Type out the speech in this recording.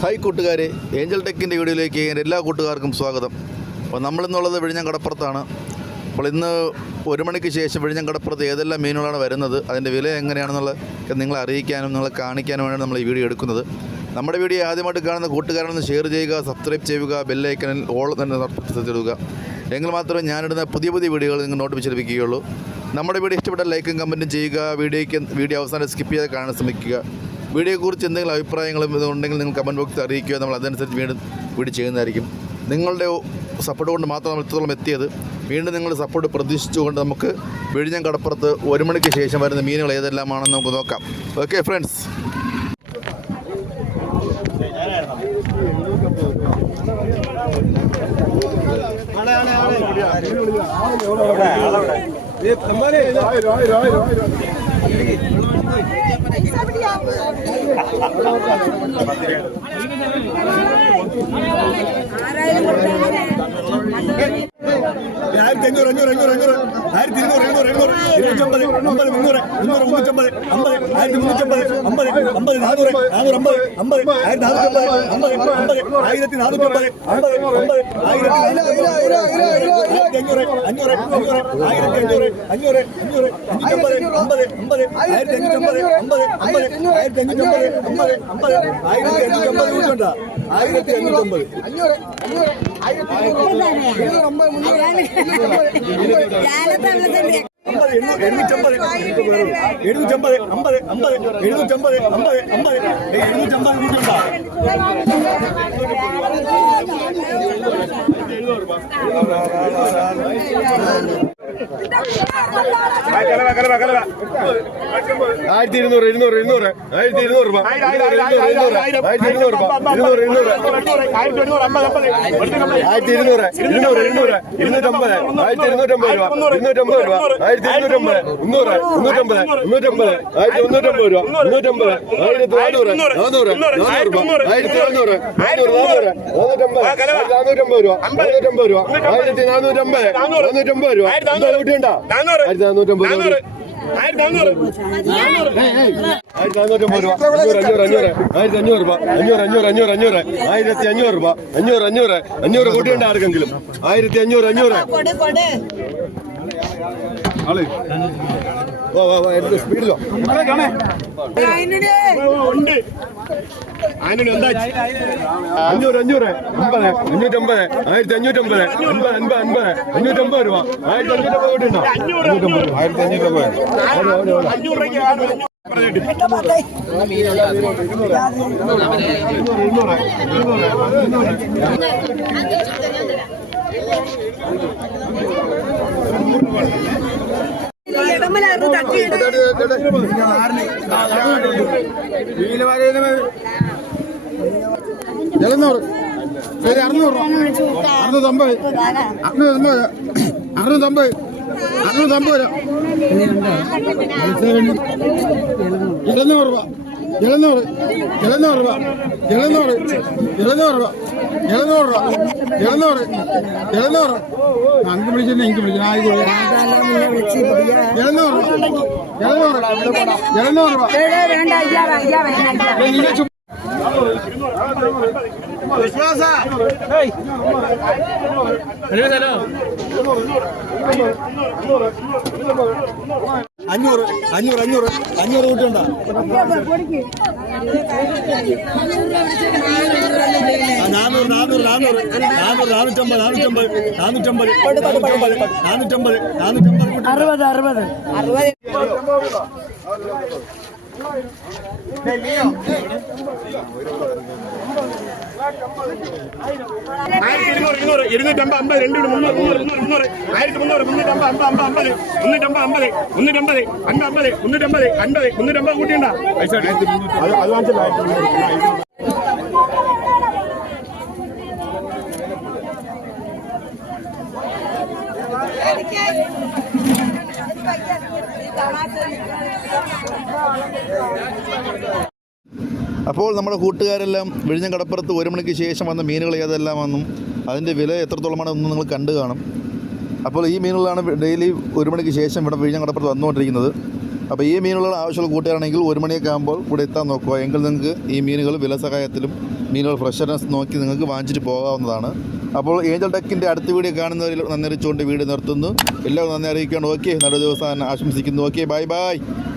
Hi കൂട്ടുകാരെ Angel ടെക്കിന്റെ വീഡിയോയിലേക്ക് എന്റെ എല്ലാ കൂട്ടുകാർക്കും സ്വാഗതം. അപ്പോൾ നമ്മളിന്നുള്ളത് വിഴിഞ്ഞം കടപ്പുറത്താണ് അപ്പോൾ ഇന്ന് ഒരു മണിക്ക് ശേഷം വിഴിഞ്ഞം കടപ്പുറത്ത് ഏതെല്ലാം മീനുകളാണ് വരുന്നത് അതിന്റെ വില എങ്ങനെയാണെന്നുള്ളത് നിങ്ങളെ അറിയിക്കാനും നിങ്ങളെ കാണിക്കാനും വേണ്ടിയാണ് നമ്മൾ ഈ വീഡിയോ എടുക്കുന്നത്. നമ്മുടെ വീഡിയോ ആദ്യമായിട്ട് കാണുന്ന കൂട്ടുകാരനൊന്ന് ഷെയർ ചെയ്യുക സബ്സ്ക്രൈബ് ചെയ്യുക ബെല്ലൈക്കനിൽ ഓൾ തന്നെ ശ്രദ്ധിച്ചിടുക എങ്കിൽ മാത്രമേ ഞാനിടുന്ന പുതിയ പുതിയ വീഡിയോകൾ നിങ്ങൾ നോട്ടിഫിച്ച് ലഭിക്കുകയുള്ളൂ നമ്മുടെ വീഡിയോ ഇഷ്ടപ്പെട്ട ലൈക്കും കമന്റും ചെയ്യുക. വീഡിയോയ്ക്ക് വീഡിയോ അവസാനം സ്കിപ്പ് ചെയ്ത് കാണാൻ ശ്രമിക്കുക. വീഡിയോയെക്കുറിച്ച് എന്തെങ്കിലും അഭിപ്രായങ്ങളും ഇതുണ്ടെങ്കിൽ നിങ്ങൾ കമന്റ് ബോക്സിൽ അറിയിക്കുക. നമ്മൾ അതനുസരിച്ച് വീണ്ടും വീഡിയോ ചെയ്യുന്നതായിരിക്കും. നിങ്ങളുടെ സപ്പോർട്ട് കൊണ്ട് മാത്രം നമ്മൾ ഇത്രത്തോളം എത്തിയത്. വീണ്ടും നിങ്ങളുടെ സപ്പോർട്ട് പ്രതീക്ഷിച്ചുകൊണ്ട് നമുക്ക് വിഴിഞ്ഞം കടപ്പുറത്ത് ഒരു മണിക്ക് ശേഷം വരുന്ന മീനുകൾ ഏതെല്ലാമാണെന്ന് നമുക്ക് നോക്കാം. ഓക്കെ ഫ്രണ്ട്സ് ആയിരത്തി അഞ്ഞൂറ് അഞ്ഞൂറ് അഞ്ഞൂറ് അഞ്ഞൂറ് ആയിരത്തി ഇരുന്നൂറ് എഴുന്നൂറ് എഴുന്നൂറ് ഇരുന്നൂറ്റമ്പത് അമ്പത് മുന്നൂറ് മുന്നൂറ് മുന്നൂറ്റമ്പത് അമ്പത് ആയിരത്തി മുന്നൂറ്റമ്പത് അമ്പത് അമ്പത് നാനൂറ് നാനൂറ് അമ്പത് അമ്പത് ആയിരത്തി നാനൂറ്റമ്പത് അമ്പത് അമ്പത് ആയിരത്തി നാനൂറ്റമ്പത് അമ്പത് അമ്പത് ആയിരത്തി അഞ്ഞൂറ് അഞ്ഞൂറ് അഞ്ഞൂറ് ആയിരത്തി അഞ്ഞൂറ് അഞ്ഞൂറ് അഞ്ഞൂറ് അഞ്ഞൂറ്റമ്പത് അമ്പത് അമ്പത് ആയിരത്തി അഞ്ഞൂറ്റമ്പത് അമ്പത് കൂട്ടുണ്ടോ ആയിരത്തി അഞ്ഞൂറ്റമ്പത് അമ്പത് എണ്ണൂ- എണ്ണൂറ്റമ്പത് എഴുന്നൂറ്റമ്പത് അമ്പത് അമ്പത് എഴുന്നൂറ്റമ്പത് അമ്പത് അമ്പത് എഴുന്നൂറ്റമ്പത് കൂട്ടുണ്ടോ ആയിരത്തി ഇരുന്നൂറ് ഇരുന്നൂറ് ഇരുന്നൂറ് ആയിരത്തി ഇരുന്നൂറ് രൂപ ആയിരത്തി ഇരുന്നൂറ് രൂപ ഇരുന്നൂറ് ഇരുന്നൂറ് ആയിരത്തി ഇരുന്നൂറ് ഇരുന്നൂറ് ഇരുന്നൂറ് ഇരുന്നൂറ്റമ്പത് ആയിരത്തി ഇരുന്നൂറ്റമ്പത് രൂപ ഇരുന്നൂറ്റമ്പത് രൂപ ആയിരത്തി ഇരുന്നൂറ്റമ്പത് മുന്നൂറ് മുന്നൂറ്റമ്പത് മുന്നൂറ്റമ്പത് ആയിരത്തി മുന്നൂറ്റമ്പത് രൂപ മുന്നൂറ്റമ്പത് ആയിരത്തി നാനൂറ് നാനൂറ് നാനൂറ് രൂപ ആയിരത്തി നാനൂറ് നാനൂറ് നാനൂറ് നാനൂറ്റമ്പത് നാനൂറ്റമ്പത് രൂപ നാനൂറ്റമ്പത് രൂപ ആയിരത്തി നാനൂറ്റമ്പത് നാനൂറ്റമ്പത് രൂപ എന്താ ആയിരത്തി നാനൂറ്റമ്പത് രൂപ. ആയിരത്തി നാനൂറ്റമ്പത് രൂപ. അഞ്ഞൂറ് അഞ്ഞൂറ് അഞ്ഞൂറ്. ആയിരത്തി അഞ്ഞൂറ് രൂപ. അഞ്ഞൂറ് അഞ്ഞൂറ് അഞ്ഞൂറ് അഞ്ഞൂറ്. ആയിരത്തി അഞ്ഞൂറ് രൂപ അഞ്ഞൂറ് അഞ്ഞൂറ് ആർക്കെങ്കിലും. ആയിരത്തി അഞ്ഞൂറ് അഞ്ഞൂറ്. ആൾ. വാ വാ വാ എന്ത് സ്പീഡിലോ അഞ്ഞൂറ് അഞ്ഞൂറ് അമ്പത് അഞ്ഞൂറ്റമ്പത് ആയിരത്തി അഞ്ഞൂറ്റമ്പത് അൻപത് അൻപത് അൻപത് അഞ്ഞൂറ്റമ്പത് രൂപ. ആയിരത്തി അഞ്ഞൂറ്റമ്പത് കൂട്ടിയുണ്ടോ അഞ്ഞൂറ്റമ്പത് രൂപ. ആയിരത്തി അഞ്ഞൂറ്റമ്പത് തട്ടിയിട്ട് എഴുന്നൂറ് ശരി അറുന്നൂറ് അറുന്നൂറ്റമ്പത് അറുന്നൂറ്റമ്പത് അറുന്നൂറ്റമ്പത് അറുന്നൂറ്റമ്പത് എഴുന്നൂറ് രൂപ എഴുന്നൂറ് എഴുന്നൂറ് രൂപ എഴുന്നൂറ് എഴുന്നൂറ് രൂപ. എഴുന്നൂറ് രൂപ. എഴുന്നൂറ്. എഴുന്നൂറ്. അങ്ങ് വിളിച്ചിട്ട് എനിക്ക് വിളിക്കണം ആയിക്കോട്ടെ എഴുന്നൂറ് എഴുന്നൂറ് എഴുന്നൂറ് രൂപ. വേണ്ട അയ്യാ അഞ്ഞൂറ് അഞ്ഞൂറ് അഞ്ഞൂറ് അഞ്ഞൂറ് കൂട്ടിയുണ്ടോ? ആ, നാനൂറ് നാനൂറ് നാനൂറ് നാനൂറ് നാനൂറ്റമ്പത് നാനൂറ്റമ്പത് നാനൂറ്റമ്പത് നാനൂറ്റമ്പത് നാനൂറ്റമ്പത് നാനൂറ്റമ്പത് കൂട്ടി അറുപത് അറുപത്. അറുപത് ആയിരത്തി ഇരുന്നൂറ് ഇരുന്നൂറ് ഇരുന്നൂറ്റമ്പത് അമ്പത് രണ്ട് മുന്നൂറ് മുന്നൂറ് മുന്നൂറ് മുന്നൂറ് ആയിരത്തി മുന്നൂറ് മുന്നൂറ്റമ്പത് അമ്പത് അമ്പത് അമ്പത് മുന്നൂറ്റമ്പത് അമ്പത് മുന്നൂറ്റമ്പത് അമ്പത് അമ്പത് മുന്നൂറ്റമ്പത് അൻപത് മുന്നൂറ്റമ്പത് കൂട്ടിയുണ്ടോ പൈസ അത് അത് വാങ്ങിച്ചല്ലോ ആയിരത്തി മുന്നൂറ് അപ്പോൾ നമ്മുടെ കൂട്ടുകാരെല്ലാം വിഴിഞ്ഞം കടപ്പുറത്ത് ഒരു മണിക്ക് ശേഷം വന്ന മീനുകൾ ഏതെല്ലാമെന്നും അതിന്റെ വില എത്രത്തോളമാണെന്നും നിങ്ങൾ കണ്ടു കാണും. അപ്പോൾ ഈ മീനുകളാണ് ഡെയിലി ഒരു മണിക്ക് ശേഷം ഇവിടെ വിഴിഞ്ഞം കടപ്പുറത്ത് വന്നുകൊണ്ടിരിക്കുന്നത്. അപ്പോൾ ഈ മീനുകൾ ആവശ്യമുള്ള കൂട്ടുകാരാണെങ്കിൽ ഒരു മണിയൊക്കെ ആകുമ്പോൾ ഇവിടെ എത്താൻ നോക്കുക. എങ്കിൽ നിങ്ങൾക്ക് ഈ മീനുകൾ വില സഹായത്തിലും മീനുകൾ ഫ്രഷ്നെസ് നോക്കി നിങ്ങൾക്ക് വാങ്ങിച്ചിട്ട് പോകാവുന്നതാണ്. അപ്പോൾ ഏഞ്ചൽ ടെക്കിന്റെ അടുത്ത വീഡിയോ കാണുന്നവരിൽ നന്ദി അറിയിച്ചുകൊണ്ട് വീഡിയോ നിർത്തുന്നു. എല്ലാവരും നന്ദി അറിയിക്കുകയാണ്. ഓക്കെ. നല്ല ദിവസം ആശംസിക്കുന്നു. ഓക്കെ. Bye bye.